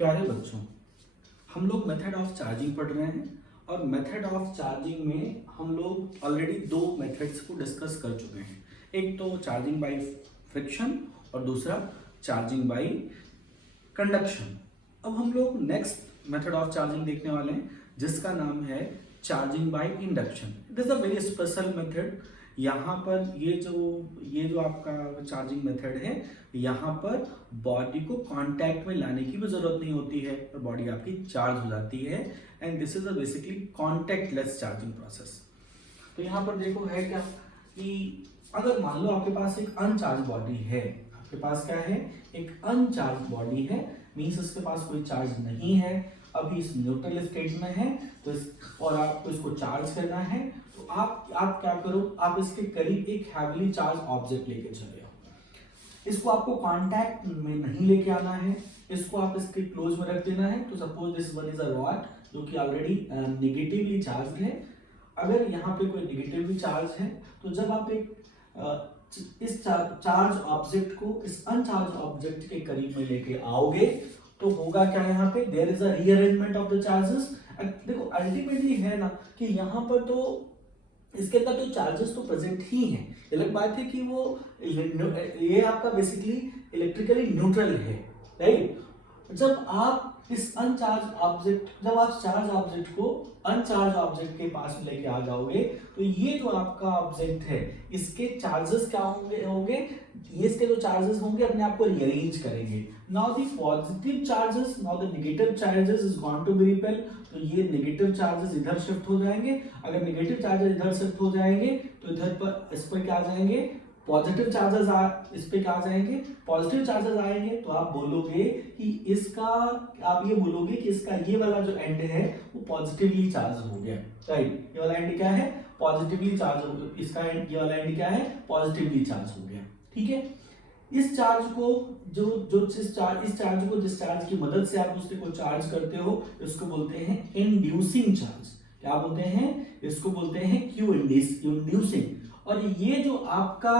प्यारे बच्चों, हम लोग मेथड ऑफ चार्जिंग पढ़ रहे हैं और मेथड ऑफ चार्जिंग में हम लोग ऑलरेडी दो मेथड्स को डिस्कस कर चुके हैं। एक तो चार्जिंग बाय फ्रिक्शन और दूसरा चार्जिंग बाय कंडक्शन। अब हम लोग नेक्स्ट मेथड ऑफ चार्जिंग देखने वाले हैं जिसका नाम है charging by induction. It is a very special method. यहाँ पर ये जो आपका चार्जिंग मेथड है, यहाँ पर बॉडी को कांटेक्ट में लाने की भी जरूरत नहीं होती है और बॉडी आपकी चार्ज हो जाती है and this is a basically contactless charging process. तो यहाँ पर देखो है क्या कि अगर मान लो आपके पास एक अनचार्ज बॉडी है, आपके पास क्या है, एक अनचार्ज बॉडी है, मीन्स इसके पास कोई चार्ज नहीं है, अभी इस न्यूट्रल स्टेट में है तो और आपको इसको चार्ज करना है तो आप क्या करो, आप इसके करीब एक हैवीली चार्ज ऑब्जेक्ट लेके चले आओ। इसको आपको कांटेक्ट में नहीं लेके आना है, इसको आप इसके क्लोज में रख देना है। तो suppose this one is a rod जो कि ऑलरेडी नेगेटिवली चार्ज है। अगर यहाँ पे कोई नेगेटिवली चार्ज है तो जब आप एक इस चार्ज ऑब्जेक्ट को इस अनचार्ज ऑब्जेक्ट के करीब में लेके आओगे तो होगा क्या, यहाँ पे there is a rearrangement of the charges. देखो अल्टीमेटली है ना कि यहाँ पर तो इसके अंदर तो चार्जेस तो प्रेजेंट ही हैं। अलग बात है कि वो ये आपका बेसिकली इलेक्ट्रिकली न्यूट्रल है, राइट। जब आप इस अनचार्ज ऑब्जेक्ट, जब आप चार्ज ऑब्जेक्ट को अनचार्ज ऑब्जेक्ट के पास में लेके आ जाओगे तो ये जो आपका ऑब्जेक्ट है इसके चार्जेस क्या होंगे ये इसके जो चार्जेस होंगे अपने आप को रीअरेंज करेंगे। Now the positive charges, now the negative charges is going to be repel. तो ये नेगेटिव चार्जेस इधर शिफ्ट हो जाएंगे। अगर नेगेटिव चार्जेस इधर शिफ्ट हो जाएंगे तो इधर पर इस पर क्या आ जाएंगे, पॉजिटिव चार्जेस इस पे क्या आ जाएंगे, पॉजिटिव चार्जेस आएंगे। तो आप बोलोगे कि इसका, आप ये बोलोगे कि इसका ये वाला जो एंड है वो पॉजिटिवली चार्ज हो गया, राइट। ये वाला एंड क्या है, पॉजिटिवली चार्ज हो गया, इसका एंड, ये वाला एंड क्या है, पॉजिटिवली चार्ज हो गया, ठीक है। इस चार्ज को इस चार्ज को जिस चार्ज की मदद से आप दूसरे को चार्ज करते हो इसको बोलते हैं इंड्यूसिंग चार्ज। क्या बोलते हैं, इसको बोलते हैं क्यू इंड्यूसिंग। और ये जो आपका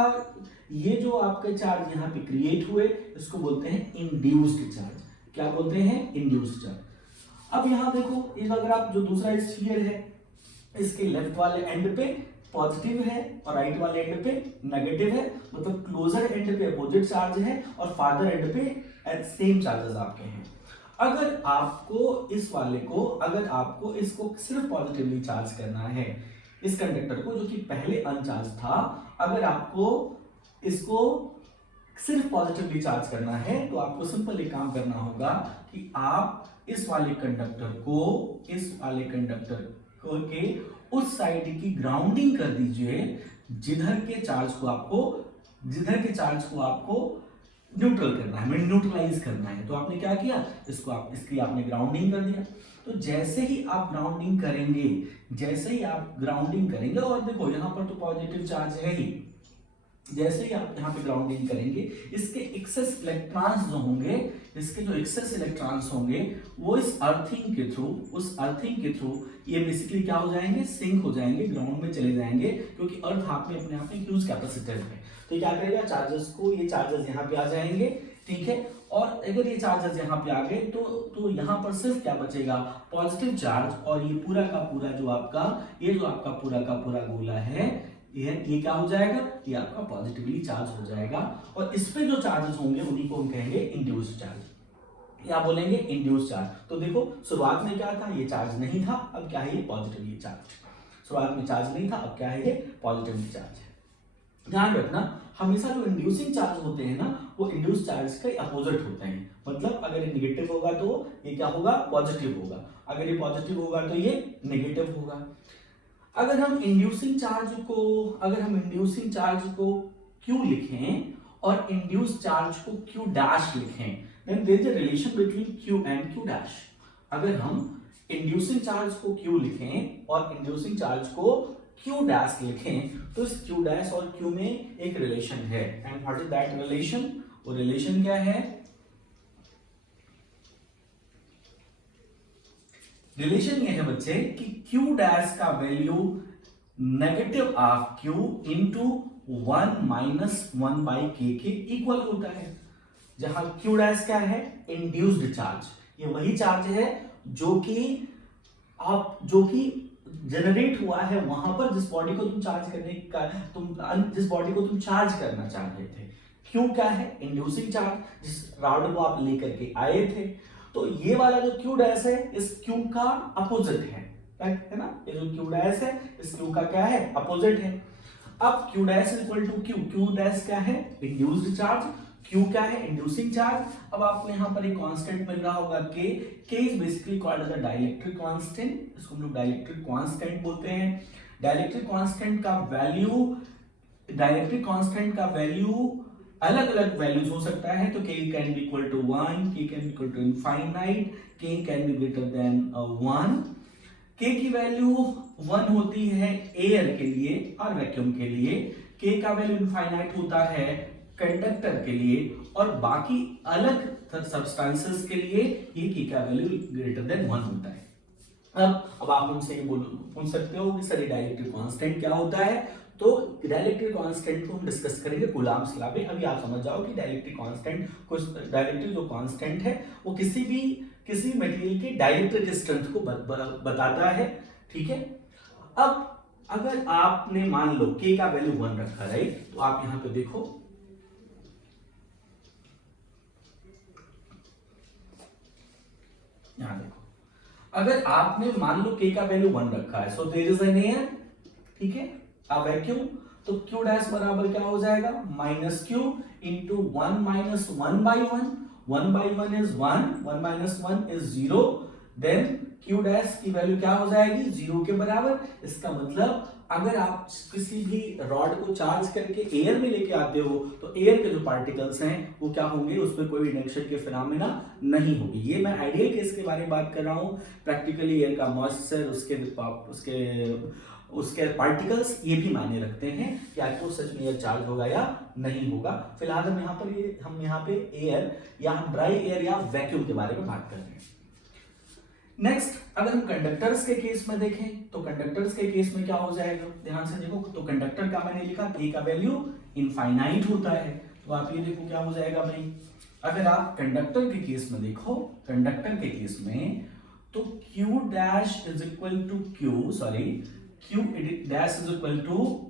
चार्ज यहाँ पे क्रिएट हुए इसको बोलते हैं इंड्यूस्ड चार्ज। क्या बोलते हैं, इंड्यूस्ड चार्ज। अब यहाँ देखो, इस अगर आप जो दूसरा स्फीयर है इसके लेफ्ट वाले एंड पे पॉजिटिव है और राइट वाले एंड पे नेगेटिव है, मतलब क्लोजर एंड पे अपोजिट चार्ज है और फादर एंड पे सेम चार्जेस आपके हैं। अगर आपको इसको सिर्फ पॉजिटिवली चार्ज करना है, इस कंडक्टर को जो कि पहले अनचार्ज था, अगर आपको इसको सिर्फ पॉजिटिवली चार्ज करना है तो आपको सिंपल एक काम करना होगा कि आप इस वाले कंडक्टर के उस साइड की ग्राउंडिंग कर दीजिए जिधर के चार्ज को आपको न्यूट्रल करना है, न्यूट्रलाइज करना है। तो आपने क्या किया, इसकी आपने ग्राउंडिंग कर दिया। तो जैसे ही आप ग्राउंडिंग करेंगे और देखो यहाँ पर तो पॉजिटिव चार्ज है ही, जैसे ही आप यहाँ पे ग्राउंडिंग करेंगे इसके एक्सेस इलेक्ट्रॉन्स होंगे वो इस अर्थिंग के थ्रू ये बेसिकली क्या हो जाएंगे, सिंक हो जाएंगे, ग्राउंड में चले जाएंगे, क्योंकि अर्थ आप में अपने आप में ह्यूज कैपेसिटर है। तो क्या करेगा, ये चार्जेस यहाँ पे आ जाएंगे, ठीक है। और अगर ये चार्जेस यहाँ पे आ गए तो यहाँ पर सिर्फ क्या बचेगा, पॉजिटिव चार्ज। और ये पूरा का पूरा जो आपका पूरा का पूरा गोला है ये क्या हो जाएगा, ये आपका पॉजिटिवली चार्ज हो जाएगा। और इस पे जो चार्जेस होंगे उन्हीं को हम कहेंगे इंड्यूस्ड चार्ज, या बोलेंगे इंड्यूस्ड चार्ज। तो देखो शुरुआत में क्या था, ये चार्ज नहीं था, अब क्या है, ये पॉजिटिवली चार्ज। शुरुआत में चार्ज नहीं था, अब क्या है, ये पॉजिटिवली चार्ज है। ध्यान रखना, हमेशा जो इंड्यूसिंग चार्ज होते हैं ना वो इंड्यूस चार्ज के अपोजिट होते हैं। मतलब अगर ये निगेटिव होगा तो ये क्या होगा, पॉजिटिव होगा, अगर ये पॉजिटिव होगा तो ये नेगेटिव होगा। अगर हम इंड्यूसिंग चार्ज को Q लिखें और इंड्यूस चार्ज को Q डैश लिखें, then there is a relation between Q and Q dash. अगर हम इंड्यूसिंग चार्ज को Q लिखें और इंड्यूसिंग चार्ज को Q डैश लिखें तो इस Q डैश और Q में एक रिलेशन है। And what is that relation, वो रिलेशन क्या है, रिलेशन ये है बच्चे कि Q डैश का value negative of Q into 1 minus 1 by K के इक्वल होता है। जहां Q डैश क्या है, इंड्यूस्ड चार्ज, ये वही चार्ज है जो कि जनरेट हुआ है वहां पर जिस बॉडी को तुम चार्ज करने का जिस बॉडी को तुम चार्ज करना चाह रहे थे। क्यू क्या है? इंड्यूसिंग चार्ज, जिस रॉड को आप लेकर के आए थे। तो ये वाला जो क्यू डैश है इस क्यू का अपोजिट है ना? ये जो क्यू डैश है इस क्यू का क्या है? अपोजिट है। अब Q dash equal to Q, Q dash क्या है? इंड्यूस्ड चार्ज, क्यू क्या है? Inducing charge. अब आपको यहाँ पर एक कांस्टेंट मिल रहा होगा K is basically called as a dielectric constant, इसको हम लोग डाइलेक्ट्रिक कांस्टेंट बोलते हैं। डाइलेक्ट्रिक कांस्टेंट का वैल्यू अलग अलग वैल्यूज हो सकता है। तो k can be equal to 1, k can be equal to infinite, k can be greater than 1। k की वैल्यू 1 होती है एयर के लिए और वैक्यूम के लिए, k का वैल्यू इनफाइनाइट होता है कंडक्टर के लिए, और बाकी अलग सब्सटेंसेस के लिए ये k का वैल्यू ग्रेटर देन 1 होता है। अब आप उनसे पूछ सकते हो कि सर डाइलेक्ट्रिक कांस्टेंट क्या होता है? तो डाइलेक्ट्रिक कांस्टेंट को हम डिस्कस करेंगे कूलम्ब्स लॉ में। अभी आप समझ जाओ कि डाइलेक्ट्रिक जो कांस्टेंट है वो किसी मटेरियल के डाइलेक्ट्रिक स्ट्रेंथ को बताता है, ठीक है। अब अगर आपने मान लो k का वैल्यू 1 रखा, राइट, तो आप यहां पे देखो, यहां देखो, अगर आपने मान लो k का वैल्यू 1 रखा है, so there is an air, ठीक है, अ वैक्यूम, तो q डैश बराबर क्या हो जाएगा? Minus q into 1 minus 1 by 1, 1 by 1 is 1, 1 minus 1 is 0, then q dash की वैल्यू क्या हो जाएगी? 0 के बराबर। इसका मतलब अगर आप किसी भी रॉड को चार्ज करके एयर में लेके आते हो तो एयर के जो पार्टिकल्स हैं वो क्या होंगे? उसमें कोई इंडक्शन के फिनोमेना नहीं होगी। ये मैं आइडियल केस के बारे में बात कर रहा हूं। प्रैक्टिकली एयर का मॉइस्चर, उसके पार्टिकल्स ये भी मायने रखते हैं कि आपको सच में एयर चार्ज होगा या नहीं होगा। फिलहाल हम यहाँ पे एयर या हम ड्राई एयर या वैक्यूम के बारे में बात कर रहे हैं। नेक्स्ट, अगर हम कंडक्टर्स के केस में देखें तो कंडक्टर्स के केस में क्या हो जाएगा? ध्यान से देखो, तो कंडक्टर का मैंने लिखा k का वैल्यू इनफाइनाइट होता है, तो आप ये देखो क्या हो जाएगा भाई। अगर आप कंडक्टर के केस में देखो, कंडक्टर के केस में तो q dash is equal to q dash is equal to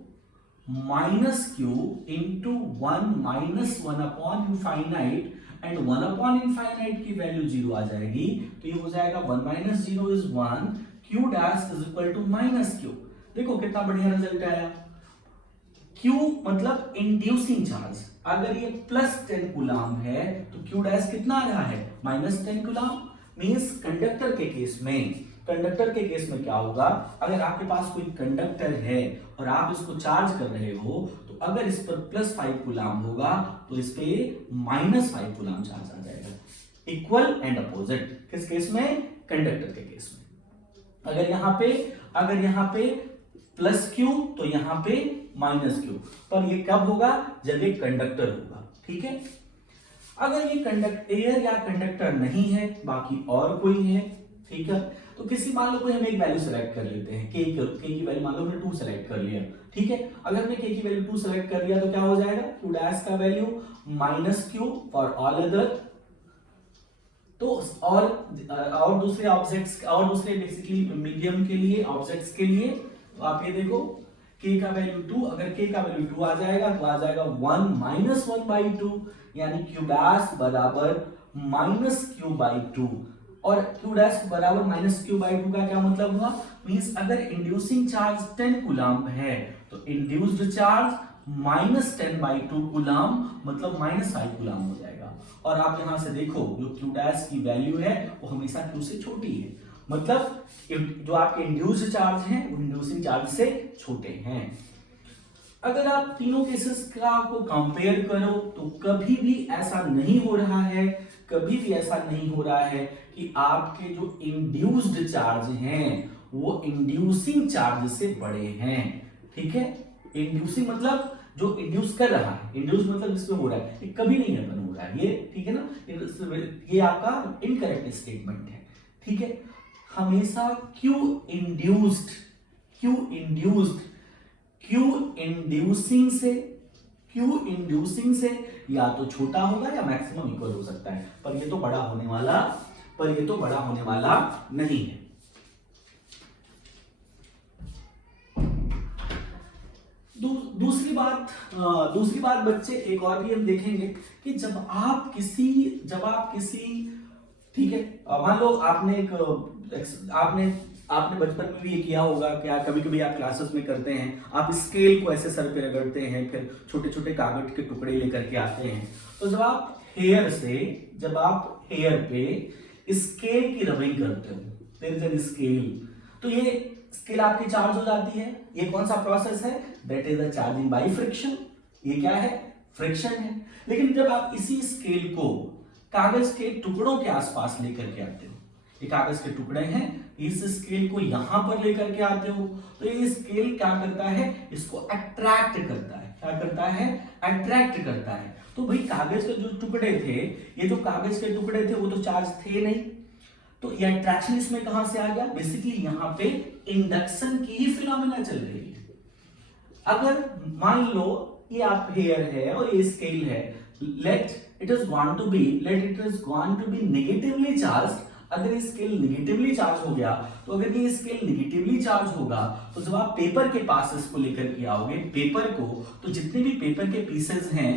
minus q into 1 minus 1 upon infinite, and 1 upon infinite की वैल्यू 0 आ जाएगी, तो ये हो जाएगा 1 minus 0 is 1, q dash is equal to minus q। देखो कितना बढ़िया रिजल्ट आया। q मतलब इंड्यूसिंग चार्ज, अगर ये प्लस 10 कूलम्ब है तो q डैश कितना आ रहा है? Minus 10 coulomb. मींस कंडक्टर के केस में क्या होगा? अगर आपके पास कोई कंडक्टर है और आप इसको चार्ज कर रहे हो, तो अगर इस पर प्लस 5 कूलम्ब होगा तो इस पे माइनस 5 कूलम्ब चार्ज आ जाएगा। इक्वल एंड अपोजिट, किस केस में? कंडक्टर के केस में। अगर यहाँ पे प्लस क्यू तो यहाँ पे माइनस क्यू, पर ये कब होगा? जब ये कंडक्टर होगा, ठीक है। अगर ये एयर या कंडक्टर नहीं है, बाकी और कोई है, ठीक है, तो किसी मान लो कोई हम एक वैल्यू सेलेक्ट कर लेते हैं, k की वैल्यू मान लो हमने 2 सेलेक्ट कर लिया, ठीक है। अगर हमने k की वैल्यू 2 सेलेक्ट कर लिया तो क्या हो जाएगा? q डैश का value minus q for all other, तो और दूसरे बेसिकली मीडियम के लिए, ऑब्जेक्ट्स के लिए, तो आप ये देखो k का वैल्यू 2, अगर k का वैल्यू 2 आ जाएगा तो आ जाएगा 1 माइनस 1 बाई 2, यानी q डैश बराबर माइनस q बाई 2, और q डैश बराबर माइनस q बाई 2 का क्या मतलब हुआ? मींस अगर इंड्यूसिंग चार्ज 10 कूलम्ब है तो induced charge minus 10 by 2 coulomb मतलब माइनस 5 कूलम्ब हो जाएगा। और आप यहां से देखो जो q डैश की वैल्यू है वो हमेशा q से छोटी है, मतलब जो आपके इंड्यूस्ड चार्ज हैं वो इंड्यूसिंग चार्ज से छोटे हैं। अगर आप तीनों केसेस का को कंपेयर करो तो कभी भी ऐसा नहीं हो रहा है कि आपके जो इंड्यूस्ड चार्ज हैं वो इंड्यूसिंग चार्ज से बड़े हैं, ठीक है। इंड्यूसिंग मतलब जो इंड्यूस कर रहा है, इंड्यूस मतलब इसमें हो रहा है, ये कभी नहीं हैपन हो रहा है, ये ठीक है ना, ये आपका इनकरेक्ट स्टेटमेंट है, ठीक है। हमेशा Q इंड्यूसिंग से या तो छोटा होगा या मैक्सिमम इक्वल हो सकता है, पर ये तो बड़ा होने वाला पर ये तो बड़ा होने वाला नहीं है। दूसरी बात बच्चे एक और भी हम देखेंगे कि जब आप किसी ठीक है, मान लो आपने बचपन में भी ये किया होगा, क्या कभी कभी आप क्लासेस में करते हैं, आप स्केल को ऐसे सर पे रगड़ते हैं, फिर छोटे छोटे कागज के टुकड़े लेकर के आते हैं। तो जब आप हेयर पे स्केल की रबिंग करते हो, देयर इज एन स्केल, तो ये स्केल आपकी चार्ज हो जाती है। ये कौन सा प्रोसेस है? That is the charging by friction. ये क्या है? फ्रिक्शन है। लेकिन जब आप इसी स्केल को कागज के टुकड़ों के आसपास लेकर के आते हो, ये कागज के टुकड़े हैं, इस स्केल को यहां पर लेकर के आते हो, तो ये स्केल क्या करता है? इसको अट्रैक्ट करता है। क्या करता है? अट्रैक्ट करता है। तो भाई कागज के जो टुकड़े थे, ये जो कागज के टुकड़े थे वो तो चार्ज थे नहीं, तो ये अट्रैक्शन इसमें कहां से आ गया? बेसिकली यहां पे इंडक्शन की ही फिनोमेना चल रही है। अगर मान लो ये आप हेयर है और ये स्केल है, let it is going to be negatively charge. अगर ये स्केल नेगेटिवली चार्ज हो गया, तो अगर ये स्केल नेगेटिवली चार्ज होगा, तो जब आप पेपर के पास इसको लेकर के आओगे, पेपर को, तो जितने भी पेपर के पीसेस हैं,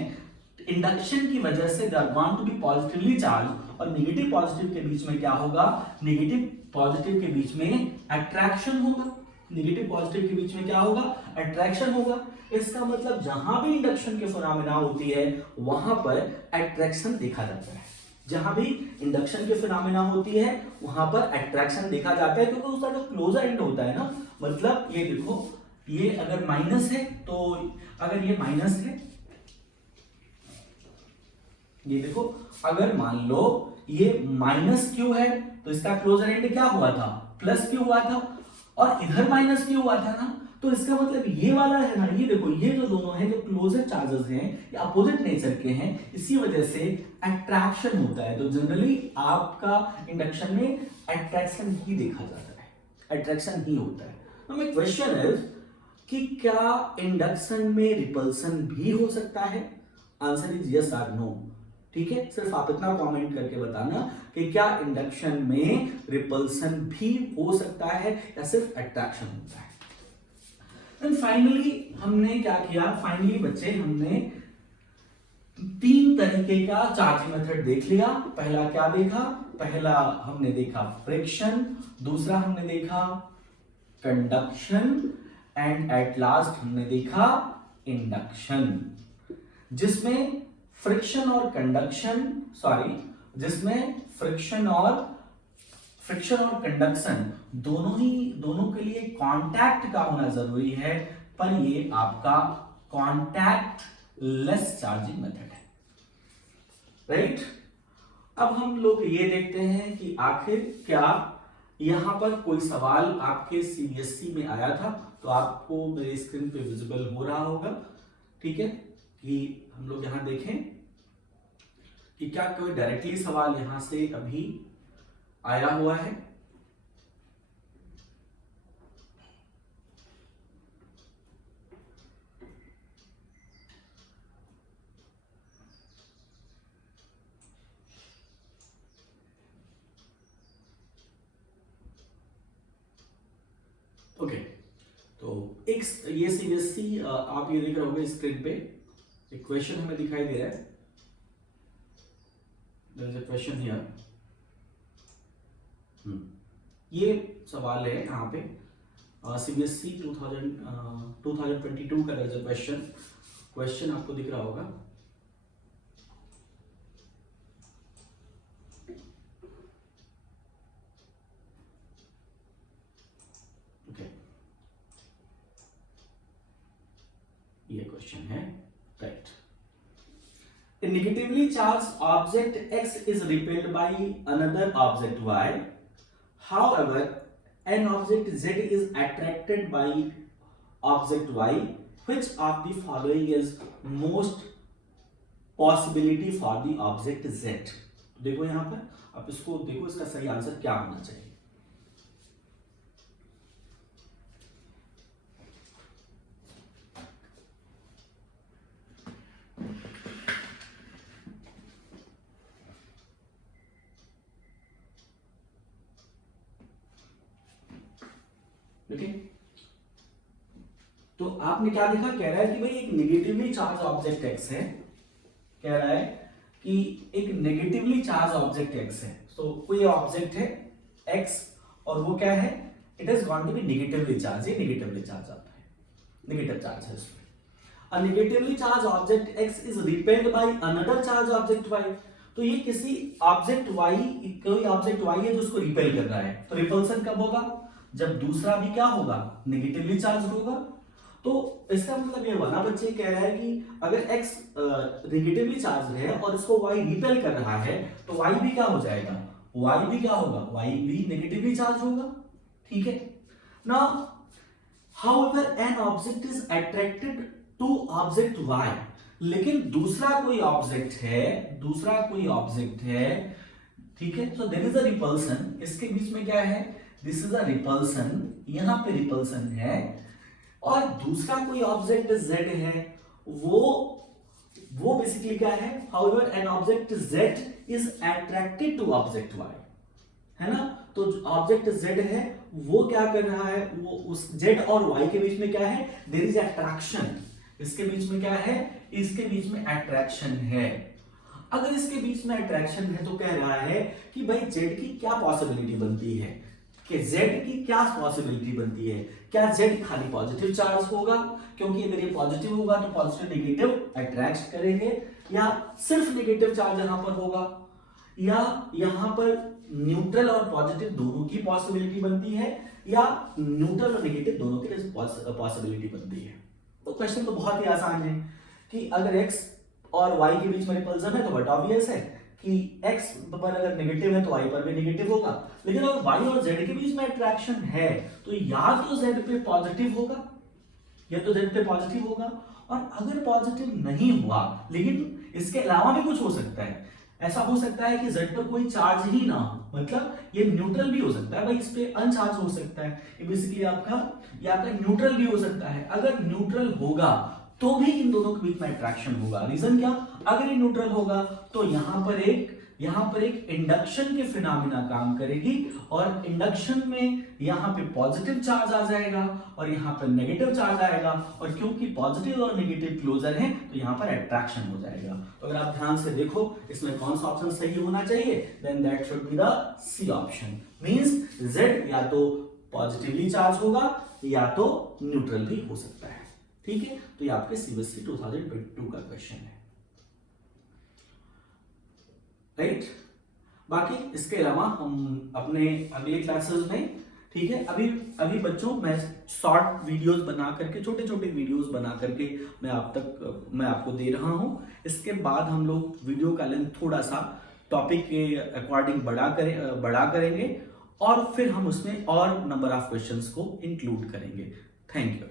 इंडक्शन की वजह से they are going to be positively charge, और नेगेटिव पॉजिटिव के बीच में क्या होगा? नेगेटिव पॉजिटिव के बीच में अट्रैक्शन होगा। नेगेटिव पॉजिटिव के बीच में क्या होगा? अट्रैक्शन होगा। इसका मतलब जहां भी इंडक्शन के फिनोमेना होती है, वहां पर अट्रैक्शन देखा जाता है। जहां भी इंडक्शन के फिनोमेना होती है, वहां पर अट्रैक्शन देखा जाता है, क्योंकि उसका जो क्लोजर एंड होता है ना, मतलब ये देखो, ये अगर माइनस है, तो अगर ये माइनस है, ये देखो, अगर मान लो ये माइनस क्यू है, तो इसका क्लोजर एंड क्या हुआ था? प्लस क्यू हुआ था, और इधर माइनस क्यू हुआ था ना, तो इसका मतलब ये वाला है ना, ये देखो, ये जो दोनों हैं, जो क्लोजर चार्जेस हैं, ये अपोजिट नेचर के हैं, इसी वजह से अट्रैक्शन होता है। तो जनरली आपका इंडक्शन में अट्रैक्शन ही देखा जाता है, अट्रैक्शन ही होता है। तो मेरा क्वेश्चन है कि क्या इंडक्शन में रिपल्सन भी हो सकता है? आंसर इज यस और नो। ठीक है, सिर्फ आप इतना कमेंट करके बताना कि क्या इंडक्शन में रिपल्सन भी हो सकता है या सिर्फ अट्रैक्शन होता है। एंड फाइनली हमने क्या किया? फाइनली बच्चे हमने 3 तरीके का चार्जिंग मेथड देख लिया। पहला क्या देखा? पहला हमने देखा फ्रिक्शन, दूसरा हमने देखा कंडक्शन, एंड एट लास्ट हमने देखा इंडक्शन, जिसमें फ्रिक्शन और कंडक्शन दोनों के लिए कांटेक्ट का होना जरूरी है, पर ये आपका कांटेक्ट लेस चार्जिंग मेथड है, राइट? अब हम लोग ये देखते हैं कि आखिर क्या यहां पर कोई सवाल आपके सीबीएसई में आया था, तो आपको मेरी स्क्रीन पे विजिबल हो रहा होगा। ठीक है, कि हम लोग यहां देखें कि क्या कोई डायरेक्टली सवाल यहां से अभी आया हुआ है। ओके, तो एक ये सीबीएसई आप ये देख रहे होंगे स्क्रीन पे, एक क्वेश्चन हमें दिखाई दे रहा है। There is a question here. ये सवाल है यहाँ पे सीबीएसई 2022 का क्वेश्चन आपको दिख रहा होगा। ओके, ये क्वेश्चन है, right. A negatively charged object X is repelled by another object Y. However, an object Z is attracted by object Y. Which of the following is most possibility for the object Z? देखो यहाँ पर, आप इसको देखो, इसका सही answer क्या होना चाहिए। ओके। तो आपने क्या देखा, कह रहा है कि भाई एक नेगेटिवली चार्ज ऑब्जेक्ट एक्स है, कह रहा है कि एक नेगेटिवली चार्ज ऑब्जेक्ट एक्स है। तो कोई ऑब्जेक्ट है एक्स और वो क्या है, it is going to be negatively charge, ये नेगेटिवली चार्ज आता है, नेगेटिव चार्ज है इसमें। A negatively charged object x is repelled by another charged object y। तो ये किसी ऑब्जेक्ट y, कोई ऑब्जेक्ट y है जो उसको रिपेल कर रहा है। तो रिपल्सन कब होगा, जब दूसरा भी क्या होगा, नेगेटिवली चार्ज होगा। तो इसका मतलब ये वाला बच्चे कह रहा है कि अगर x नेगेटिवली चार्ज है और इसको y रिपेल कर रहा है तो y भी क्या हो जाएगा, y भी क्या होगा, y भी नेगेटिवली चार्ज होगा। ठीक है ना। However, an object is attracted to object y, लेकिन दूसरा कोई ऑब्जेक्ट है, ठीक है। So there is a repulsion, इसके बीच में क्या है, दिस इज अ रिपल्सन, यहां पे रिपल्सन है, और दूसरा कोई ऑब्जेक्ट z है, वो बेसिकली क्या है, however an object z is attracted to object y, है ना। तो ऑब्जेक्ट z है वो क्या कर रहा है, वो उस z और y के बीच में क्या है, देयर इज अट्रैक्शन, इसके बीच में क्या है, इसके बीच में अट्रैक्शन है। अगर इसके बीच में अट्रैक्शन है तो कह रहा है कि भाई z की क्या पॉसिबिलिटी बनती है, कि z की क्या पॉसिबिलिटी बनती है, क्या z खाली पॉजिटिव चार्ज होगा, क्योंकि अगर ये पॉजिटिव होगा तो पॉजिटिव नेगेटिव अट्रैक्ट करेंगे, या सिर्फ नेगेटिव चार्ज यहां पर होगा, या यहां पर न्यूट्रल और पॉजिटिव दोनों की पॉसिबिलिटी बनती है, या न्यूट्रल और नेगेटिव दोनों की पॉसिबिलिटी बनती है। तो क्वेश्चन तो बहुत ही आसान है कि अगर x और y के बीच में रिपल्सन है तो बट ऑब्वियस है कि x पर अगर नेगेटिव है तो y पर भी नेगेटिव होगा, लेकिन अगर y और z के बीच में अट्रैक्शन है तो या तो z पे पॉजिटिव होगा, या तो z पे पॉजिटिव होगा, और अगर पॉजिटिव नहीं हुआ, लेकिन इसके अलावा भी कुछ हो सकता है, ऐसा हो सकता है कि z पर कोई चार्ज ही ना हो, मतलब ये न्यूट्रल भी हो सकता है, भाई इस पे अनचार्ज हो सकता है, ये बेसिकली आपका न्यूट्रल भी हो सकता है। अगर न्यूट्रल होगा तो भी इन दोनों के बीच में अट्रैक्शन होगा। रीजन क्या, अगर ये न्यूट्रल होगा तो यहां पर एक इंडक्शन के फिनोमेना काम करेगी, और इंडक्शन में यहां पे पॉजिटिव चार्ज आ जाएगा और यहां पर नेगेटिव चार्ज आएगा, और क्योंकि पॉजिटिव और नेगेटिव क्लोजर है तो यहां पर अट्रैक्शन हो जाएगा। तो अगर आप ध्यान से देखो इसमें कौन सा ऑप्शन सही होना चाहिए, then that should be the C option, means z या तो पॉजिटिवली चार्ज होगा या तो न्यूट्रल भी हो सकता है। ठीक है, तो ये आपके सीबीएसई 2022 का क्वेश्चन है, राइट। बाकी इसके अलावा हम अपने अगले क्लासेस में, ठीक है, अभी बच्चों मैं शॉर्ट वीडियोस बना करके, छोटे छोटे वीडियोस बना करके मैं आपको दे रहा हूं। इसके बाद हम लोग वीडियो का लेंथ थोड़ा सा टॉपिक के अकॉर्डिंग बड़ा करेंगे, और फिर हम उसमें और नंबर ऑफ क्वेश्चंस को इंक्लूड करेंगे। Thank you.